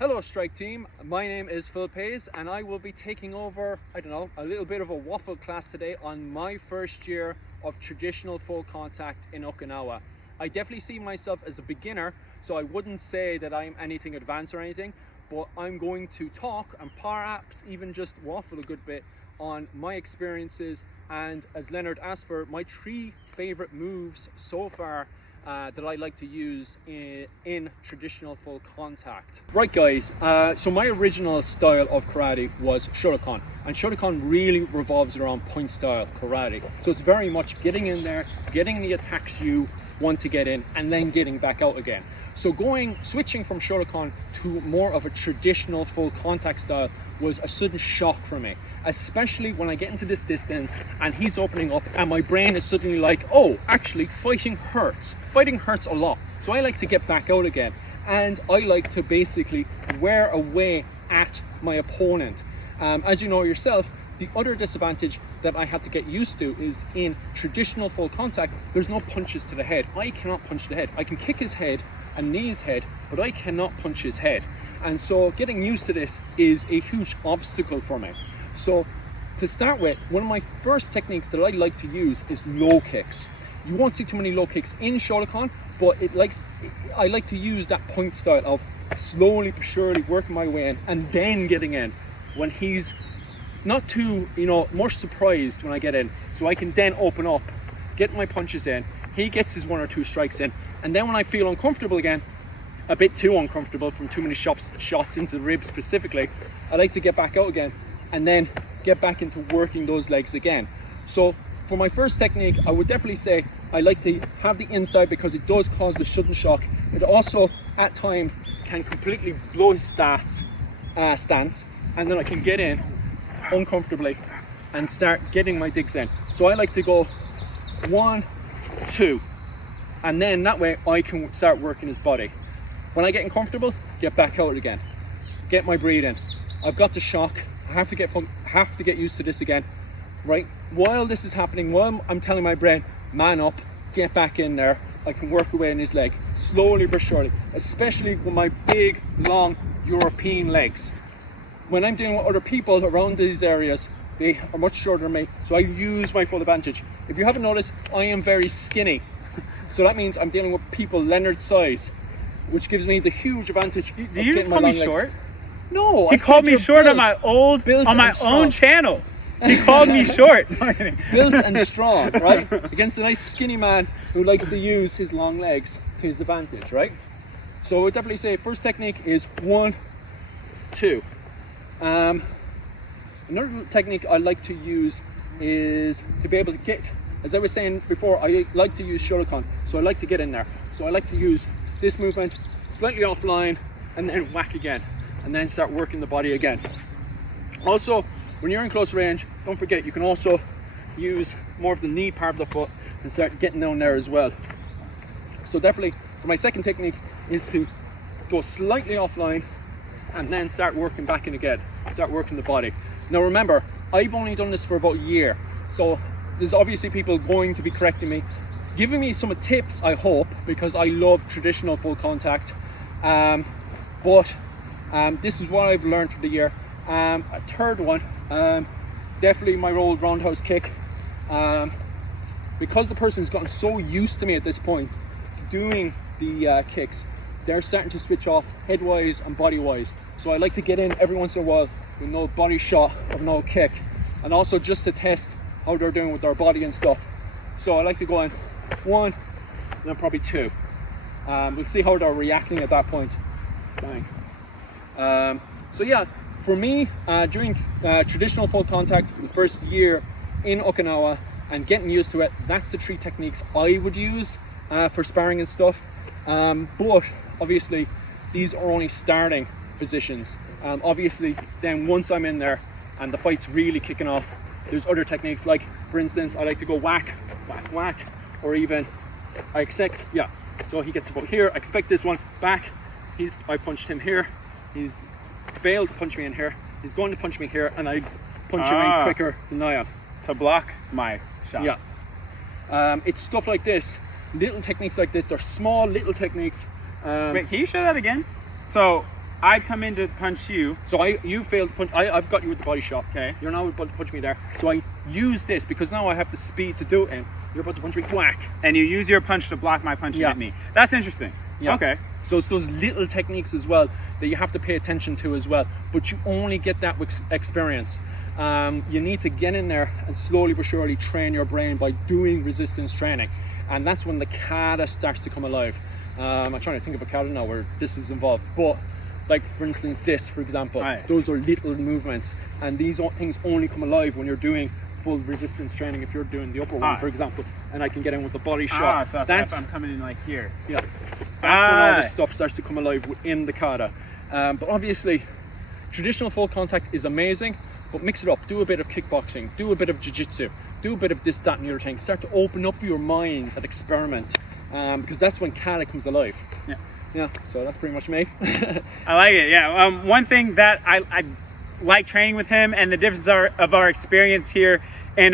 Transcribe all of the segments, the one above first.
Hello Strike Team, my name is Phil Pays and I will be taking over, a little bit of a waffle class today on my first year of traditional full contact in Okinawa. I definitely see myself as a beginner, so I wouldn't say that I'm anything advanced or anything, but I'm going to talk and perhaps even just waffle a good bit on my experiences and, as Leonard asked for, my 3 favorite moves so far that I like to use in traditional full contact. Right guys, so my original style of karate was Shotokan, and Shotokan really revolves around point style karate. So it's very much getting in there, getting the attacks you want to get in, and then getting back out again. So switching from Shotokan to more of a traditional full contact style was a sudden shock for me, especially when I get into this distance and he's opening up and my brain is suddenly like, oh, actually fighting hurts. Fighting hurts a lot, so I like to get back out again, and I like to basically wear away at my opponent. As you know yourself, the other disadvantage that I had to get used to is in traditional full contact, there's no punches to the head. I cannot punch the head. I can kick his head and knee his head, but I cannot punch his head. And so getting used to this is a huge obstacle for me. So to start with, one of my first techniques that I like to use is low kicks. You won't see too many low kicks in Shotokan, but I like to use that point style of slowly but surely working my way in and then getting in when he's not too, more surprised when I get in. So I can then open up, get my punches in, he gets his 1 or 2 strikes in, and then when I feel uncomfortable again, a bit too uncomfortable from too many shots into the ribs specifically, I like to get back out again and then get back into working those legs again. So for my first technique, I would definitely say I like to have the inside because it does cause the sudden shock. It also, at times, can completely blow his stance, and then I can get in uncomfortably and start getting my digs in. So I like to go 1, 2, and then that way I can start working his body. When I get uncomfortable, get back out again. Get my breathe in. I've got the shock. I have to get used to this again. Right, while this is happening, while I'm telling my brain, man up, get back in there, I can work away in his leg, slowly but surely, especially with my big, long European legs. When I'm dealing with other people around these areas, they are much shorter than me, so I use my full advantage. If you haven't noticed, I am very skinny, so that means I'm dealing with people Leonard's size, which gives me the huge advantage. Did you just call me short? No, he called me short on my own channel. He called me short. Built and strong, right? Against a nice skinny man who likes to use his long legs to his advantage, right? So I would definitely say first technique is 1, 2. Another technique I like to use is to be able to kick. As I was saying before, I like to use Shotokan, so I like to get in there. So I like to use this movement slightly offline and then whack again, and then start working the body again. Also, when you're in close range, don't forget you can also use more of the knee part of the foot and start getting down there as well. So definitely, for my second technique is to go slightly offline and then start working back in again, start working the body. Now remember, I've only done this for about a year, so there's obviously people going to be correcting me, giving me some tips, I hope, because I love traditional full contact. But this is what I've learned for the year. A third one, definitely my old roundhouse kick. Because the person's gotten so used to me at this point doing the kicks, they're starting to switch off head-wise and body-wise. So I like to get in every once in a while with no body shot of no kick, and also just to test how they're doing with their body and stuff. So I like to go in 1, and then probably 2. We'll see how they're reacting at that point. Bang. So yeah, for me, during traditional full contact for the first year in Okinawa and getting used to it, that's the 3 techniques I would use for sparring and stuff. But obviously, these are only starting positions. Obviously, then once I'm in there and the fight's really kicking off, there's other techniques, like for instance, I like to go whack, whack, whack, or even I expect, so he gets about here, I expect this one back, I punched him here, he's failed to punch me in here, he's going to punch me here, and I punch him in quicker than I am. To block my shot. Yeah. It's stuff like this, little techniques like this, they're small little techniques. Wait, can you show that again? So I come in to punch you. So you failed to punch. I've got you with the body shot. Okay. You're now about to punch me there. So I use this because now I have the speed to do it. And you're about to punch me. Whack. And you use your punch to block my punch at me. That's interesting. Yeah. Okay. So it's those little techniques as well that you have to pay attention to as well. But you only get that with experience. You need to get in there and slowly but surely train your brain by doing resistance training. And that's when the kata starts to come alive. I'm trying to think of a kata now where this is involved. But like for instance this, for example, those are little movements. And these things only come alive when you're doing full resistance training. If you're doing the upper one, for example, and I can get in with the body shot. So that's I'm coming in like here. Yeah. That's when all this stuff starts to come alive within the kata. But obviously, traditional full contact is amazing, but mix it up. Do a bit of kickboxing, do a bit of jiu-jitsu, do a bit of this, that, and the other thing. Start to open up your mind and experiment, because that's when kata comes alive. Yeah. Yeah. So that's pretty much me. I like it. Yeah. One thing that I like training with him, and the difference of our experience here in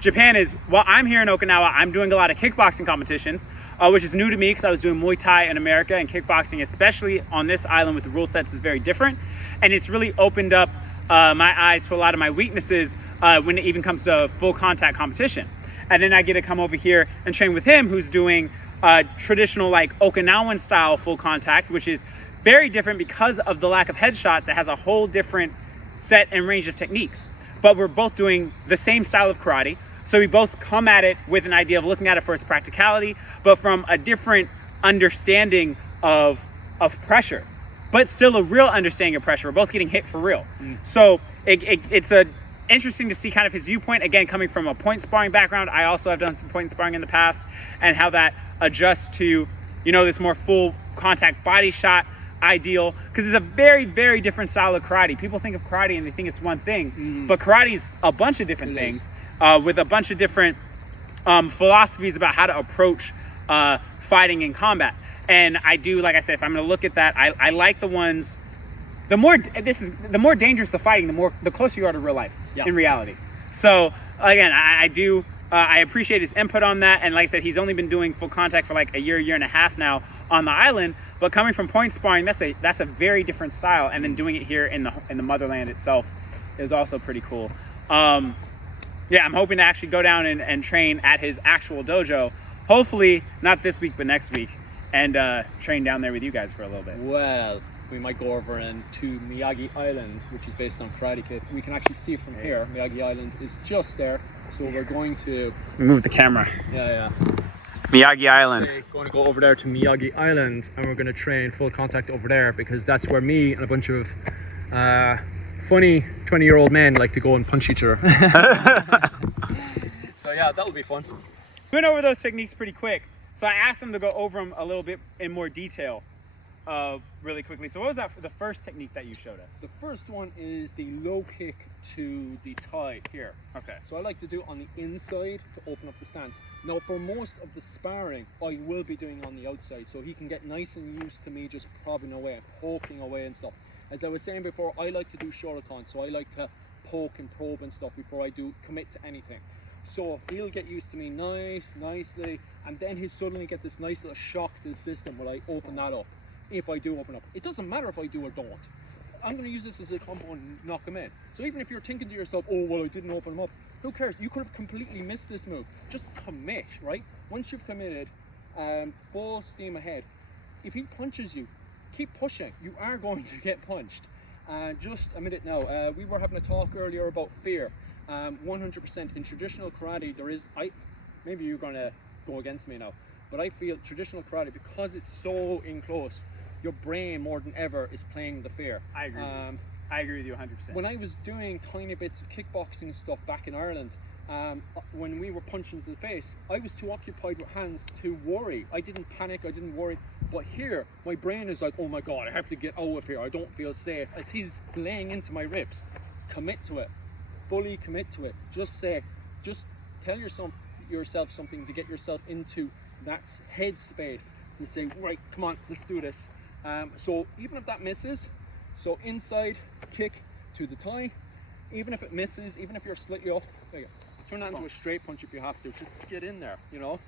Japan is, while I'm here in Okinawa, I'm doing a lot of kickboxing competitions. Which is new to me because I was doing Muay Thai in America, and kickboxing, especially on this island with the rule sets, is very different. And it's really opened up my eyes to a lot of my weaknesses when it even comes to full contact competition. And then I get to come over here and train with him, who's doing traditional like Okinawan style full contact, which is very different because of the lack of headshots. It has a whole different set and range of techniques. But we're both doing the same style of karate. So we both come at it with an idea of looking at it for its practicality, but from a different understanding of pressure, but still a real understanding of pressure. We're both getting hit for real. So it's interesting to see kind of his viewpoint, again, coming from a point sparring background. I also have done some point sparring in the past, and how that adjusts to, you know, this more full contact body shot ideal, because it's a very, very different style of karate. People think of karate and they think it's one thing, but karate is a bunch of different things. With a bunch of different philosophies about how to approach fighting in combat. And I do, like I said, if I'm going to look at that, I like the ones, the more dangerous the fighting, the closer you are to real life in reality. So again, I appreciate his input on that. And like I said, he's only been doing full contact for like a year and a half now on the island. But coming from point sparring, that's a very different style. And then doing it here in the motherland itself is also pretty cool. Yeah, I'm hoping to actually go down and train at his actual dojo. Hopefully, not this week, but next week. And train down there with you guys for a little bit. Well, we might go over to Miyagi Island, which is based on Karate Kid. We can actually see it from here. Miyagi Island is just there. So we're going to... Move the camera. Yeah. Miyagi Island. We're going to go over there to Miyagi Island, and we're going to train full contact over there, because that's where me and a bunch of... funny 20-year-old men like to go and punch each other. So yeah, that'll be fun. We went over those techniques pretty quick, so I asked him to go over them a little bit in more detail really quickly. So what was that for the first technique that you showed us? The first one is the low kick to the thigh here. Okay. So I like to do it on the inside to open up the stance. Now for most of the sparring, I will be doing on the outside, so he can get nice and used to me just prodding away and poking away and stuff. As I was saying before, I like to do shoryuken, so I like to poke and probe and stuff before I do commit to anything. So he'll get used to me nicely, and then he'll suddenly get this nice little shock to the system when I open that up. If I do open up, it doesn't matter if I do or don't. I'm going to use this as a combo and knock him in. So even if you're thinking to yourself, oh well, I didn't open him up, who cares? You could have completely missed this move. Just commit, right? Once you've committed, full steam ahead. If he punches you, keep pushing. You are going to get punched. Just a minute now. We were having a talk earlier about fear. 100% in traditional karate, there is. Maybe you're going to go against me now, but I feel traditional karate, because it's so in close, your brain more than ever is playing the fear. I agree. I agree with you 100%. When I was doing tiny bits of kickboxing stuff back in Ireland, when we were punching to the face, I was too occupied with hands to worry. I didn't panic, I didn't worry. But here, my brain is like, oh my God, I have to get out of here. I don't feel safe. As he's laying into my ribs, commit to it. Fully commit to it. Just tell yourself something to get yourself into that head space and say, right, come on, let's do this. So even if that misses, so inside kick to the thigh, even if it misses, even if you're slightly off, there you go. Turn that into a straight punch if you have to. Just get in there, you know.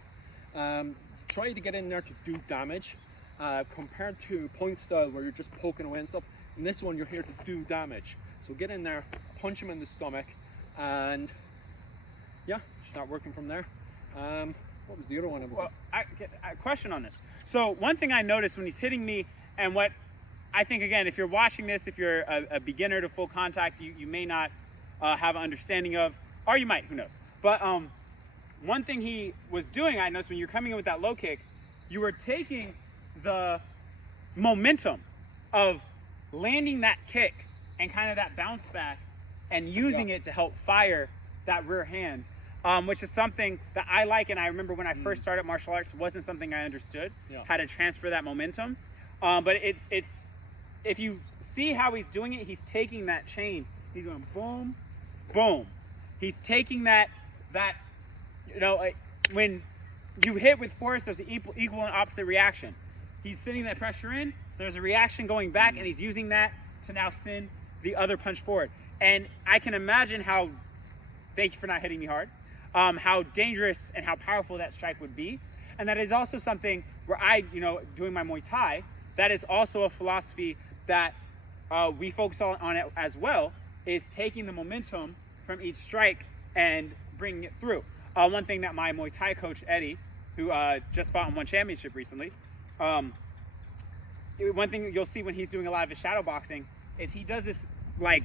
Try to get in there to do damage. Compared to point style where you're just poking away and stuff, In this one, you're here to do damage. So get in there, punch him in the stomach, and yeah, start working from there. What was the other one? Well, I get a question on this. So one thing I noticed when he's hitting me, and what I think, again, if you're watching this, if you're a beginner to full contact, you may not have an understanding of, or you might, who knows. But one thing he was doing, I noticed when you're coming in with that low kick, you were taking the momentum of landing that kick and kind of that bounce back and using it to help fire that rear hand, which is something that I like. And I remember when I first started martial arts, wasn't something I understood, how to transfer that momentum. But it's if you see how he's doing it, he's taking that chain, he's going boom, boom. He's taking that, you know, when you hit with force, there's an equal and opposite reaction. He's sending that pressure in, there's a reaction going back, and he's using that to now send the other punch forward. And I can imagine how, thank you for not hitting me hard, how dangerous and how powerful that strike would be. And that is also something where I, you know, doing my Muay Thai, that is also a philosophy that we focus on it as well, is taking the momentum from each strike and bringing it through. One thing that my Muay Thai coach, Eddie, who just fought in one championship recently, one thing you'll see when he's doing a lot of his shadow boxing is he does this like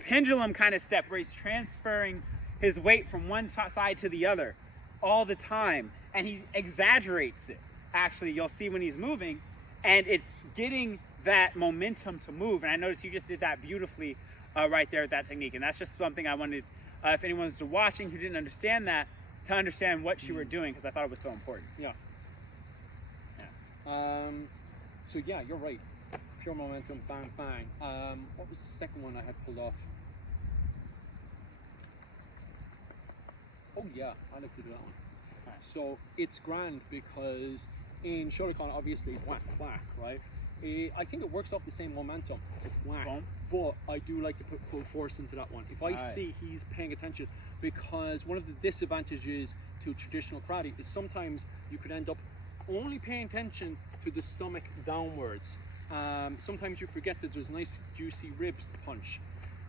pendulum kind of step where he's transferring his weight from one side to the other all the time, and he exaggerates it. Actually, you'll see when he's moving, and it's getting that momentum to move. And I noticed you just did that beautifully right there with that technique, and that's just something I wanted, if anyone's watching who didn't understand that, to understand what you were doing, because I thought it was so important. Yeah. So yeah, you're right. Pure momentum, bang, bang. What was the second one I had pulled off? Oh yeah, I like to do that one. So it's grand because in Shotokan, obviously, whack, whack, right? I think it works off the same momentum, whack, but I do like to put full force into that one. If I see he's paying attention, because one of the disadvantages to traditional karate is sometimes you could end up only paying attention to the stomach downwards. Sometimes you forget that there's nice juicy ribs to punch.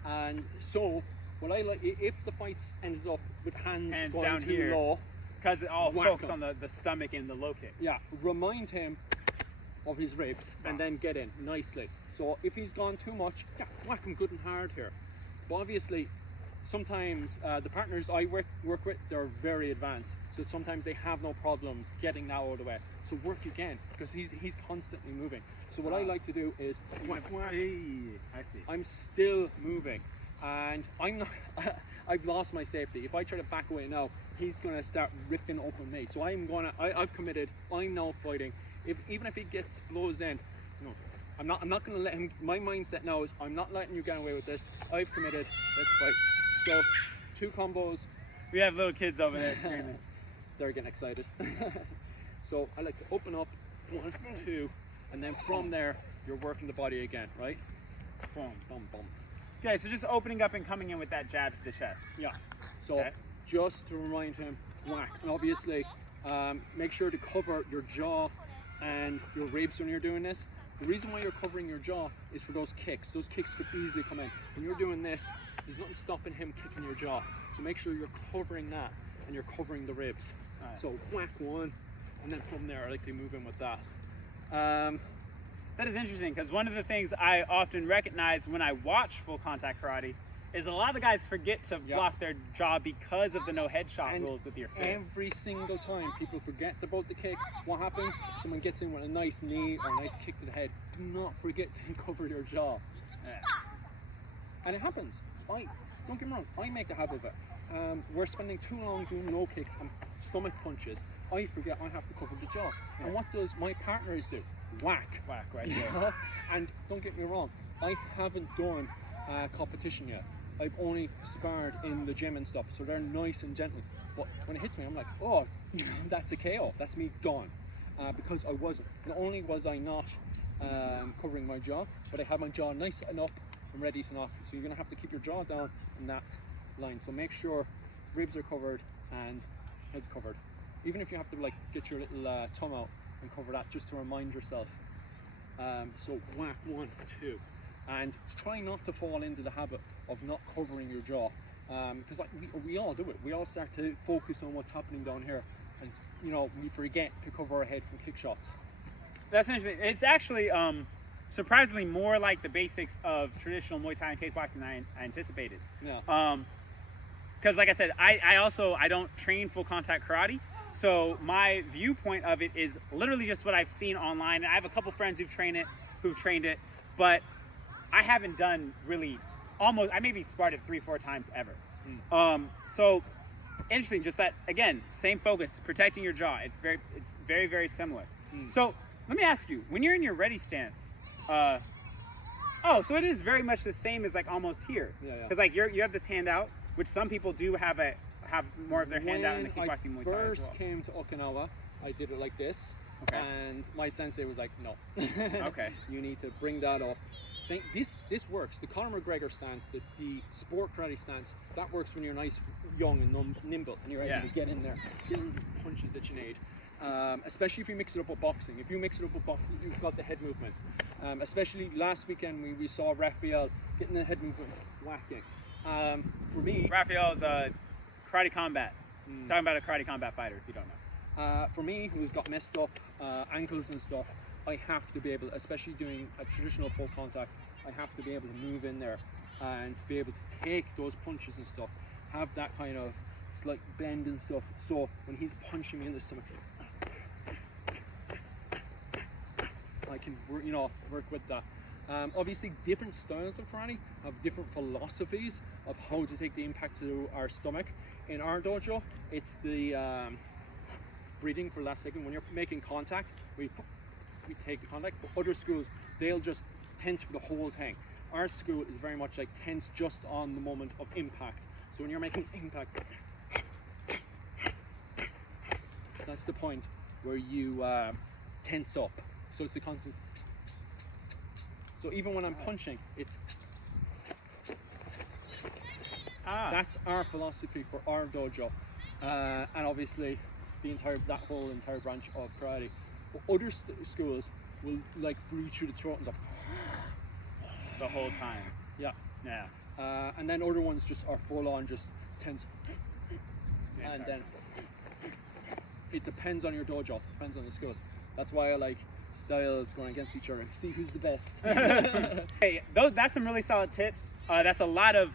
And so, what I like, if the fight ends up with hands going down too here, low, because it all focuses on the stomach and the low kick. Yeah, remind him of his ribs and then get in nicely. So if he's gone too much, yeah, whack him good and hard here. But obviously, sometimes the partners I work with, they're very advanced. So sometimes they have no problems getting that out of the way. So work again, because he's constantly moving. So what I like to do is whack, whack. I see. I'm still moving, and I'm not. I've lost my safety. If I try to back away now, he's gonna start ripping open me. So I've committed. I'm now fighting. Even if he gets blows in, no, I'm not gonna let him. My mindset now is I'm not letting you get away with this. I've committed. Let's fight. So 2 combos. We have little kids over there screaming. They're getting excited. So I like to open up 1, 2, and then from there you're working the body again, right? Boom, boom, boom. Okay, so just opening up and coming in with that jab to the chest. Yeah. So just to remind him, whack. And obviously, make sure to cover your jaw and your ribs when you're doing this. The reason why you're covering your jaw is for those kicks. Those kicks could easily come in. When you're doing this, there's nothing stopping him kicking your jaw. So make sure you're covering that and you're covering the ribs. So whack one, and then from there I like to move in with that. That is interesting, because one of the things I often recognize when I watch full contact karate is a lot of the guys forget to block their jaw because of the no headshot rules with your fist. Every single time people forget about the kick, what happens? Someone gets in with a nice knee or a nice kick to the head. Do not forget to cover your jaw. And it happens. Don't get me wrong, I make a habit of it. We're spending too long doing no kicks and stomach punches. I forget I have to cover the jaw. And what does my partners do? Whack. Whack right there. And don't get me wrong, I haven't done competition yet. I've only sparred in the gym and stuff, so they're nice and gentle. But when it hits me, I'm like, oh, that's a KO. That's me gone. Because I wasn't. Not only was I not covering my jaw, but I had my jaw nice enough and ready to knock. So you're going to have to keep your jaw down in that line. So make sure ribs are covered and head's covered. Even if you have to like get your little tongue out and cover that, just to remind yourself. So whack 1, 2, and try not to fall into the habit of not covering your jaw, because like we all do it. We all start to focus on what's happening down here, and we forget to cover our head from kick shots. That's interesting. It's actually surprisingly more like the basics of traditional Muay Thai and kickboxing than I anticipated. Yeah. Because like I said, I don't train full contact karate, so my viewpoint of it is literally just what I've seen online. I have a couple friends who've trained it, but I haven't done really I maybe sparred it 3-4 times ever. So interesting, just that again, same focus, protecting your jaw. It's very, very similar. So let me ask you, when you're in your ready stance, so it is very much the same as like almost here. Yeah. Because like you have this hand out, which some people do have more of their hand out in the kickboxing Muay Thai as well. When I first came to Okinawa, I did it like this. Okay. And my sensei was like, no. Okay. You need to bring that up. This works. The Conor McGregor stance, the sport karate stance, that works when you're nice, young, and nimble, and you're able to get in there, get the punches that you need. Especially if you mix it up with boxing. If you mix it up with boxing, you've got the head movement. Especially last weekend, we saw Raphael getting the head movement, whacking. For me, Raphael's karate combat. He's talking about a karate combat fighter, if you don't know. For me, who's got messed up ankles and stuff, I have to be able, especially doing a traditional full contact, I have to be able to move in there and be able to take those punches and stuff, have that kind of slight bend and stuff, so when he's punching me in the stomach, I can work with that. Obviously different styles of karate have different philosophies of how to take the impact to our stomach. In our dojo, it's the breathing for the last second. When you're making contact, we take the contact. But other schools, they'll just tense for the whole thing. Our school is very much like tense just on the moment of impact. So when you're making impact, that's the point where you tense up. So it's a constant. So even when I'm punching, it's. That's our philosophy for our dojo, and obviously that whole entire branch of karate. But other schools will like breathe through the throat and go the whole time. Yeah. And then other ones just are full on, just tense. And then it depends on your dojo, depends on the school. That's why I like styles going against each other. See who's the best. Hey, that's some really solid tips. That's a lot of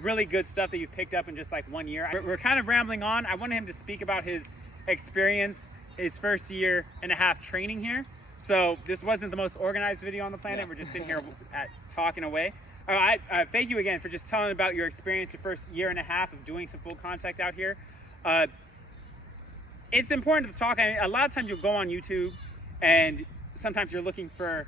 really good stuff that you've picked up in just like 1 year. We're kind of rambling on. I wanted him to speak about his experience, his first year and a half training here. So this wasn't the most organized video on the planet. We're just sitting here talking away. I thank you again for just telling about your experience, your first year and a half of doing some full contact out here. It's important to talk. A lot of times you'll go on YouTube and sometimes you're looking for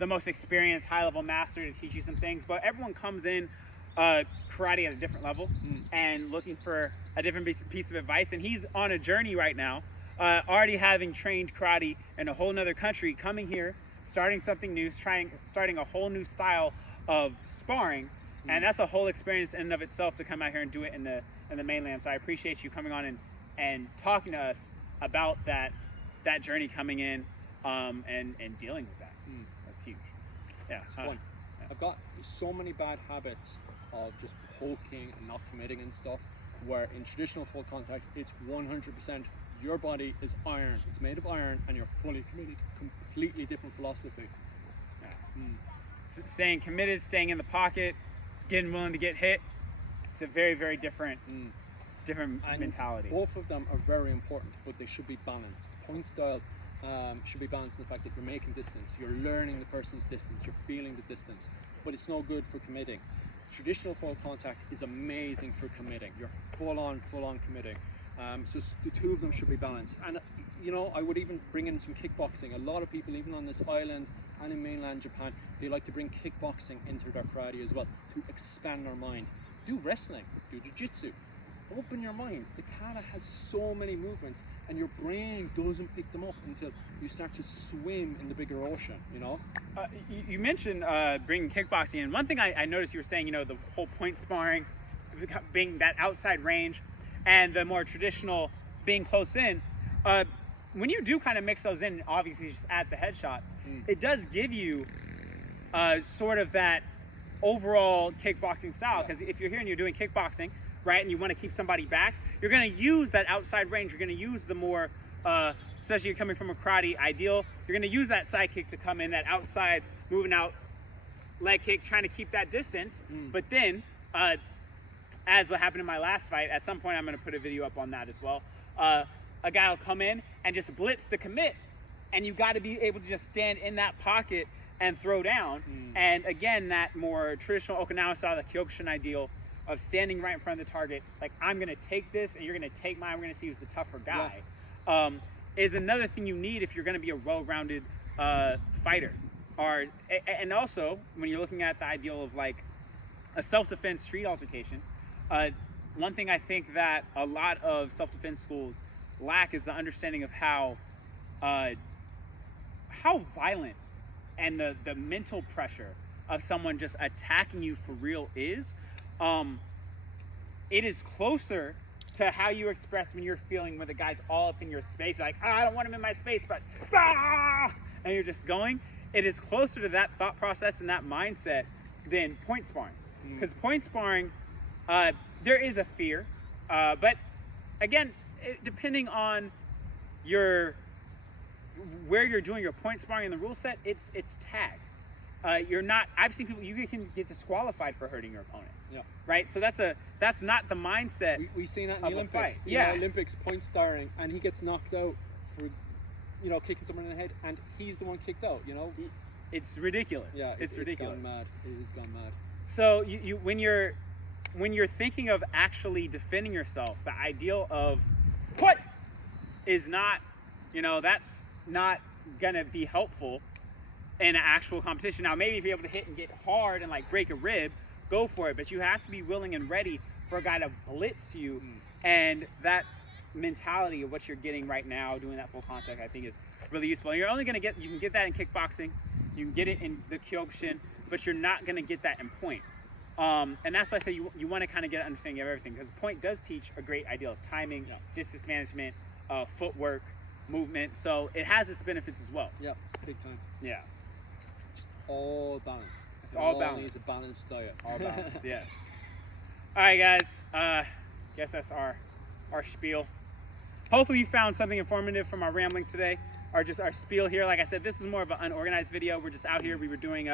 the most experienced high-level master to teach you some things, but everyone comes in karate at a different level and looking for a different piece of advice. And he's on a journey right now, already having trained karate in a whole nother country, coming here, starting something new, starting a whole new style of sparring. And that's a whole experience in and of itself to come out here and do it in the mainland. So I appreciate you coming on and talking to us about that journey coming in and dealing with that. That's huge. Yeah, it's fun. I've got so many bad habits of just poking and not committing and stuff, where in traditional full contact, it's 100% your body is iron. It's made of iron and you're fully committed. Completely different philosophy. Staying committed, staying in the pocket, getting willing to get hit. It's a very, very different mentality. Both of them are very important, but they should be balanced. Point style should be balanced in the fact that you're making distance, you're learning the person's distance, you're feeling the distance, but it's no good for committing. Traditional full contact is amazing for committing. You're full on committing. So the two of them should be balanced. And I would even bring in some kickboxing. A lot of people, even on this island and in mainland Japan, they like to bring kickboxing into their karate as well to expand their mind. Do wrestling, do jiu-jitsu. Open your mind. The kata has so many movements and your brain doesn't pick them up until you start to swim in the bigger ocean, You mentioned bringing kickboxing in. One thing I noticed you were saying, the whole point sparring, being that outside range, and the more traditional being close in. when you do kind of mix those in, obviously just add the headshots, it does give you sort of that overall kickboxing style. Because if you're here and you're doing kickboxing, right, and you want to keep somebody back, you're going to use that outside range. You're going to use the more, especially you're coming from a karate ideal, you're going to use that side kick to come in, that outside moving out leg kick, trying to keep that distance. But then, as what happened in my last fight, at some point I'm going to put a video up on that as well. A guy will come in and just blitz to commit, and you got to be able to just stand in that pocket and throw down. And again, that more traditional Okinawa style, the Kyokushin ideal of standing right in front of the target, like I'm going to take this and you're going to take mine, we're going to see who's the tougher guy, is another thing you need if you're going to be a well-rounded fighter. And also, when you're looking at the ideal of like a self-defense street altercation, one thing I think that a lot of self-defense schools lack is the understanding of how violent and the mental pressure of someone just attacking you for real is. It is closer to how you express when you're feeling when the guy's all up in your space, like, I don't want him in my space, but and you're just going. It is closer to that thought process and that mindset than point sparring. Because point sparring, there is a fear, but again, depending on where you're doing your point sparring in the rule set, it's tagged. You're not. I've seen people, you can get disqualified for hurting your opponent. Right. So that's not the mindset. We've seen that in the Olympics. Fight. Yeah. Olympics point starring, and he gets knocked out for, kicking someone in the head, and he's the one kicked out. It's ridiculous. Yeah, it's ridiculous. Gone mad. It has gone mad. So when you're thinking of actually defending yourself, the ideal of what is not, that's not gonna be helpful in an actual competition. Now maybe if you're able to hit and get hard and like break a rib, go for it, but you have to be willing and ready for a guy to blitz you. And that mentality of what you're getting right now, doing that full contact, I think is really useful. And you can get that in kickboxing, you can get it in the Kyokushin, but you're not gonna get that in point. And that's why I say you want to kind of get an understanding of everything, because point does teach a great idea of timing, distance management, footwork, movement. So it has its benefits as well. Yeah, big time. Yeah. All balance. It's all balance. Needs a balanced diet. All balance, yes. All right, guys. Guess that's our spiel. Hopefully you found something informative from our ramblings today, or just our spiel here. Like I said, this is more of an unorganized video. We're just out here. We were doing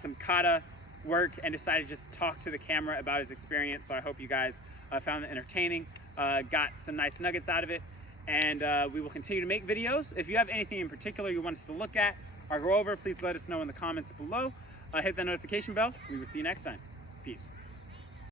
some kata work and decided to just talk to the camera about his experience. So I hope you guys found it entertaining, got some nice nuggets out of it, and we will continue to make videos. If you have anything in particular you want us to look at or go over, please let us know in the comments below. Hit that notification bell. We will see you next time. Peace.